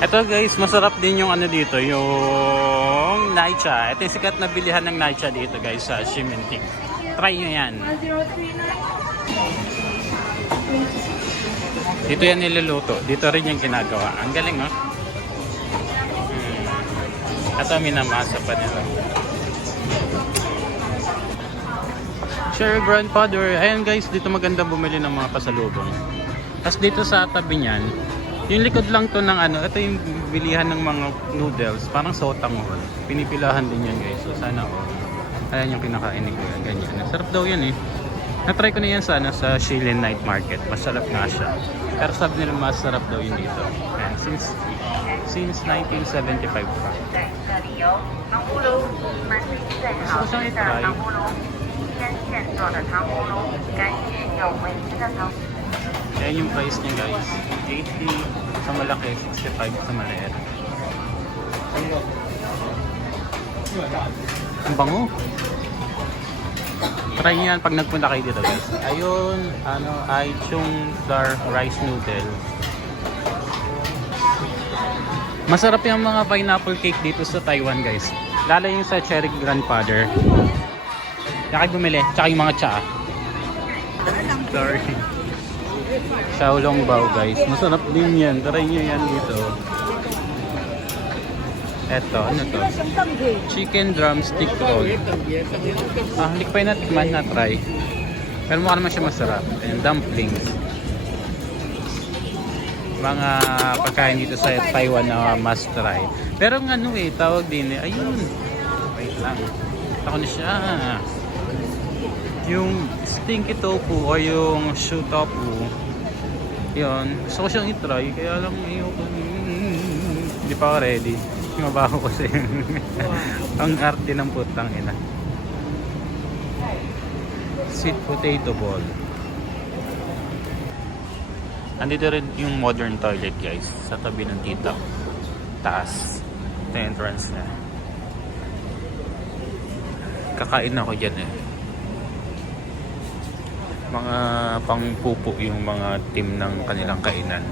Ito guys, masarap din yung ano dito, yung Naicha. Ito yung sikat na bilihan ng Naicha dito guys sa Ximending. Try nyo yan. Dito yan niluluto. Dito rin yung ginagawa. Ang galing, no? Ito minamasa pa nila. Sure, grandfather. Ayan guys, dito maganda bumili ng mga pasalubong. Tapos dito sa tabi niyan, yung likod lang to ng ano, ito yung bilihan ng mga noodles. Parang sotang mo. Pinipilahan din yan guys. So sana ayan yung kinakain ni Kuya. Ganyan. Sarap daw yan eh. Na-try ko na yan sa Shilin Night Market. Masarap nga siya. Pero sabi nila masarap daw yun dito. And since 1975 pa. Gusto ko siyang itry. Ayan yung price niya guys. 80 sa malaki, 65 sa maliit. Ang bango. Try nyo yan pag nagpunta kayo dito guys. Ayun, ay chung flour rice noodle. Masarap yung mga pineapple cake dito sa Taiwan guys. Lalo yung sa Cherry Grandfather. Kaya kayo bumili. Tsaka yung mga cha. Sorry. Xiaolong bao guys. Masarap din yan. Try nyo yan dito. Eto, ano to? Chicken drumstick roll. Hindi ko pa yung natikman na try. Pero mukha naman siya masarap. And dumplings. Mga pagkain dito sa Taiwan na must try. Pero ng ano eh, tawag din eh. Ayun. Wait lang. Ako na siya. Yung stinky tofu or yung shu tofu. Yun. Gusto ko siyang itry. Kaya lang ayoko. Hindi pa ako ready. Mabaho kasi. Ang arte ng putang ina. Sweet potato ball. Andito rin yung modern toilet guys. Sa tabi ng tita. Taas. Ito yung entrance na. Kakain ako dyan eh. Mga pangpupo yung mga team ng kanilang kainan.